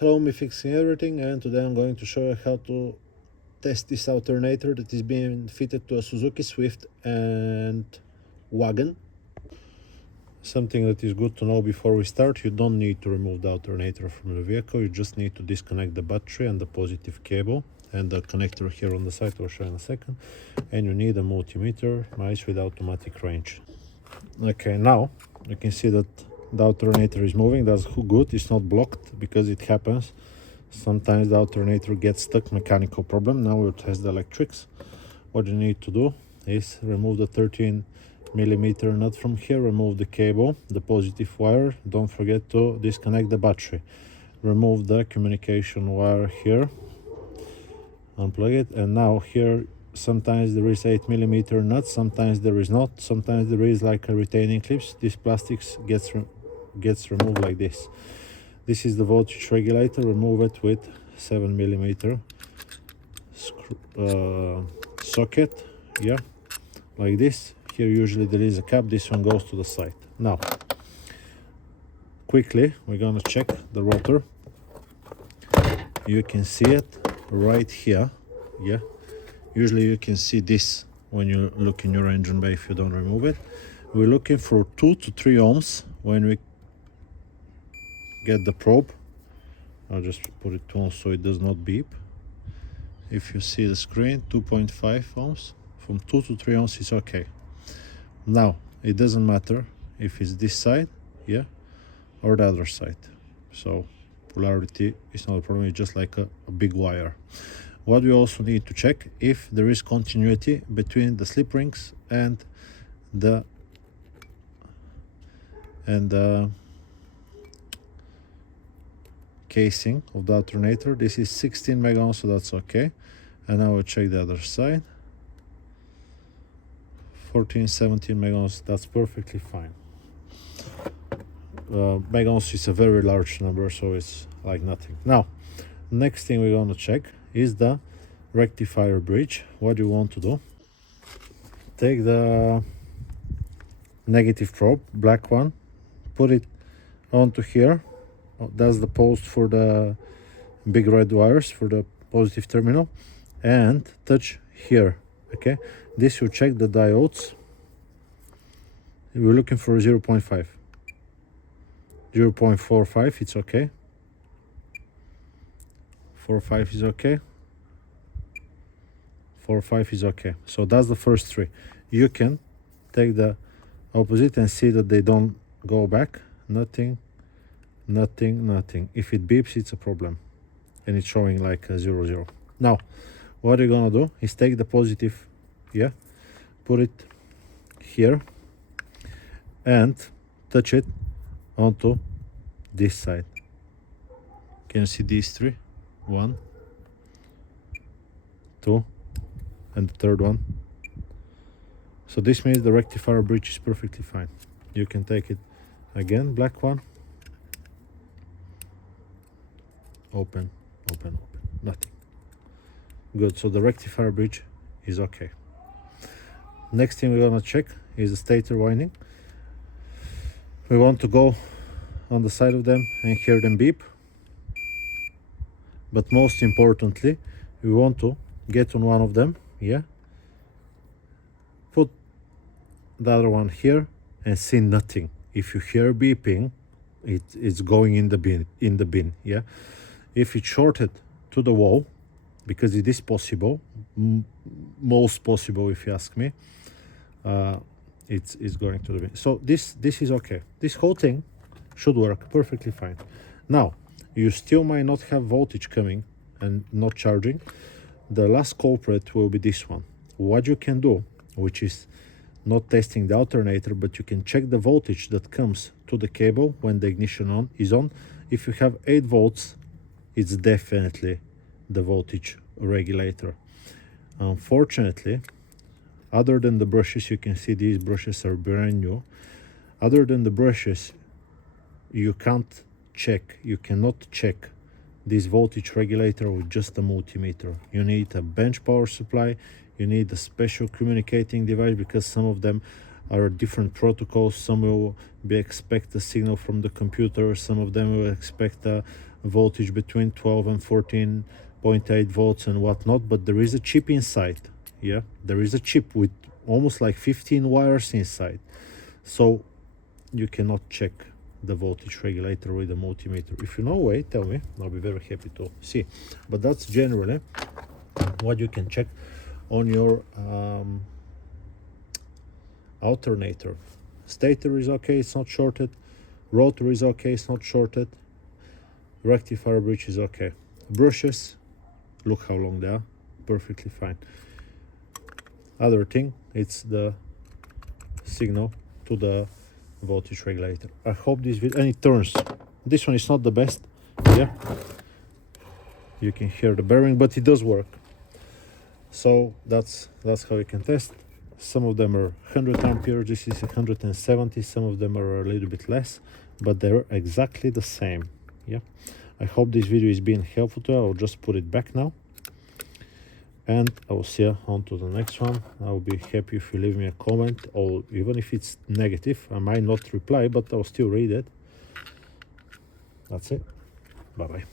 Hello, me fixing everything, and today I'm going to show you how to test this alternator that is being fitted to a Suzuki Swift and Wagon. Something that is good to know before we start: you don't need to remove the alternator from the vehicle, you just need to disconnect the battery and the positive cable and the connector here on the side, I'll show you in a second. And you need a multimeter, nice with automatic range. Okay, now you can see that the alternator is moving. That's good, it's not blocked, because it happens. Sometimes the alternator gets stuck, mechanical problem. Now we'll test the electrics. What you need to do is remove the 13mm nut from here, remove the cable, the positive wire. Don't forget to disconnect the battery. Remove the communication wire here, unplug it, and now here sometimes there is 8mm nut, sometimes there is not, sometimes there is like a retaining clips. This plastics gets removed like this. This is the voltage regulator. Remove it with 7mm socket, yeah, like this. Here usually there is a cap, this one goes to the side. Now quickly we're gonna check the rotor. You can see it right here, yeah. Usually you can see this when you look in your engine bay if you don't remove it. We're looking for 2 to 3 ohms when we get the probe. I'll just put it on so it does not beep. If you see the screen, 2.5 ohms. From 2 to 3 ohms is okay. Now it doesn't matter if it's this side, yeah, or the other side. So polarity is not a problem, it's just like a big wire. What we also need to check if there is continuity between the slip rings and the casing of the alternator. This is 16 mega ohms, so that's okay. And now we'll check the other side. 14, 17 mega ohms, that's perfectly fine. Mega ohms is a very large number, so it's like nothing. Now, next thing we're going to check is the rectifier bridge. What you want to do: take the negative probe, black one, put it onto here. That's the post for the big red wires for the positive terminal, and touch here. Okay, this will check the diodes. We're looking for 0.5, 0.45, it's okay. 4.5 is okay. 4.5 is okay. So that's the first 3. You can take the opposite and see that they don't go back. Nothing, nothing, nothing. If it beeps, it's a problem, and it's showing like a 0, 0. Now what you're gonna do is take the positive, yeah, put it here and touch it onto this side. Can you see these 3? 1, 2, and the third one. So this means the rectifier bridge is perfectly fine. You can take it again, black one, open, open, open, nothing. Good, so the rectifier bridge is okay. Next thing we're gonna check is the stator winding. We want to go on the side of them and hear them beep. But most importantly, we want to get on one of them, yeah, put the other one here and see nothing. If you hear beeping, it's going in the bin, yeah. If it's shorted to the wall, because it is possible, most possible if you ask me, it's going to the bin. So this is okay. This whole thing should work perfectly fine. Now you still might not have voltage coming and not charging. The last culprit will be this one. What you can do, which is not testing the alternator, but you can check the voltage that comes to the cable when the ignition is on. If you have 8 volts, it's definitely the voltage regulator. Unfortunately, other than the brushes, you can see these brushes are brand new. Other than the brushes, you cannot check this voltage regulator with just a multimeter. You need a bench power supply, you need a special communicating device, because some of them are different protocols. Some will expect a signal from the computer, some of them will expect a voltage between 12 and 14.8 volts and whatnot, but there is a chip inside. Yeah, there is a chip with almost like 15 wires inside, so you cannot check the voltage regulator with a multimeter. If you know way, tell me, I'll be very happy to see. But that's generally what you can check on your alternator. Stator is okay, it's not shorted. Rotor is okay, it's not shorted. Rectifier bridge is okay. Brushes, look how long they are, perfectly fine. Other thing, it's the signal to the voltage regulator. I hope this video, and it turns. This one is not the best. Yeah, you can hear the bearing, but it does work. So that's how you can test. Some of them are 100 amperes, this is 170, some of them are a little bit less, but they're exactly the same. Yeah, I hope this video is being helpful to you. I'll just put it back now, and I will see you on to the next one. I will be happy if you leave me a comment, or even if it's negative, I might not reply, but I'll still read it. That's it. Bye bye.